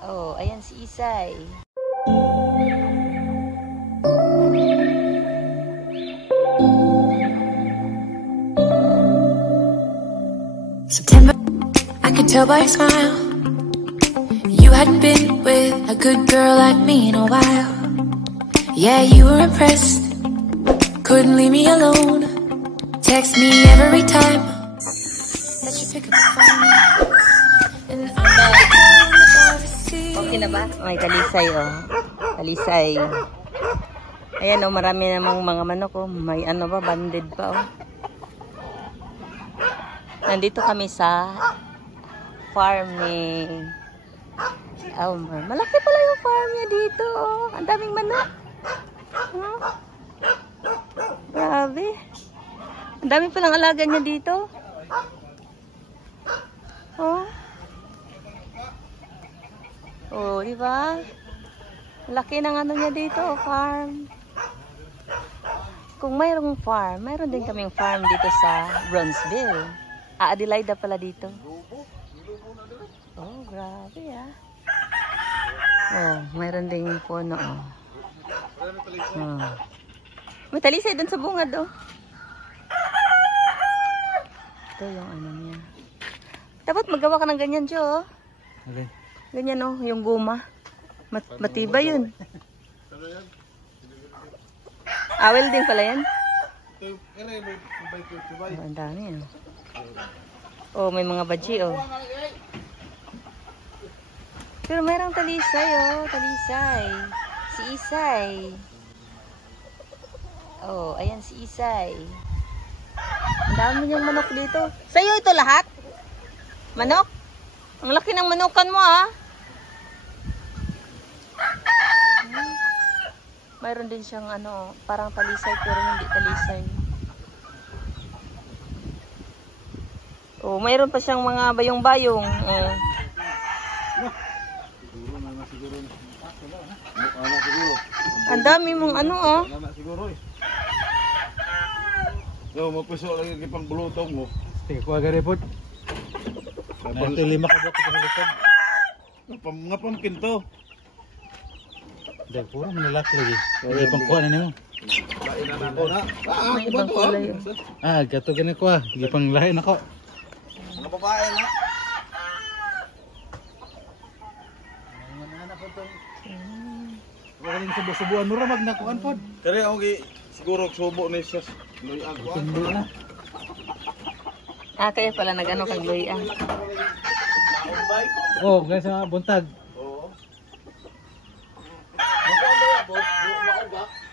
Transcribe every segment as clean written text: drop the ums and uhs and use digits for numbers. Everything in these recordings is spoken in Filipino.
Oh, ayan si Isay. September, I could tell by your smile you hadn't been with a good girl like me in a while. Yeah, you were impressed, couldn't leave me alone. Text me every time that you pick up the phone. And Okay na ba? May talisay, oh. Talisay. Ayan, oh, marami namang mga manok, oh. May ano ba, banded pa, oh. Nandito kami sa farm ni... Oh, malaki pala yung farm niya dito, oh. Ang daming manok. Huh? Grabe. Ang dami palang alaga niya dito. Oh. Oh, di ba? Laki ng ano niya dito, farm. Kung mayroong farm, mayroon din kaming farm dito sa Bronzeville. Adelaida pala dito. Oh, grabe ah. Oh, mayroon ding puno, oh. Oh. May talisay dun sa bungad, oh. Ito yung ano niya. Dapat magawa ka ng ganyan, Jo. Okay. Ganyan, oh, yung guma. Matibay yun. Awel din pala yan. Oh, ang dami, oh. Oh, may mga baji, oh. Pero mayroong talisay, oh. Talisay. Si Isay. Oh, ayan si Isay. Ang dami niyang manok dito. Sa'yo ito lahat? Manok? Ang laki ng manukan mo, ah. Mayroon din siyang ano, parang talisay pero hindi talisay. Oh, mayroon pa siyang mga bayong-bayong. Oh. Ang dami mong ano, oh. Yo, magpiso lagi kay pangbulutong mo. Tingnan ko agad report. Ito 5 ka buwak sa likod. Nga pumpkin to. Dahil puro manalaki lagi. Ay, pangkuha na nimo. Lain na ako na. May ibang kulay, oh. Gato gani ko ah. Hindi pang lahin ako. Mga babae na. Wala subo-subuan mo ra magnakuan pod. Kaya ako siguro subo ni siya. Loy ako. Hindi na. Ah, kaya pala nag-ano kay Loy, ah. Oh, guys, sa buntag. Oo.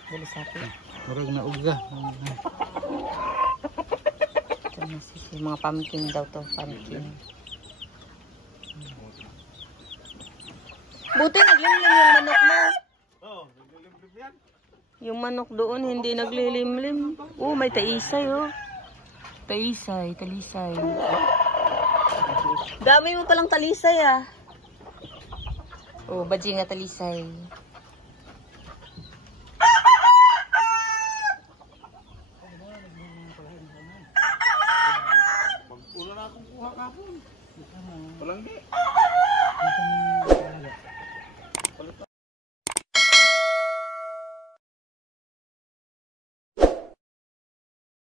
Bulisapi. Murag na uga. Ito na yung mga pumpkin daw to, pumpkin. Buti naglimlim yung manok mo. Oo, naglilimlim yan. Yung manok doon hindi naglilimlim. Oh, may taisay, oh. Taisay, talisay. Dami mo palang talisay, ah. Oh, baji nga talisay. Magpula na akong kuha kapon. Palanggi.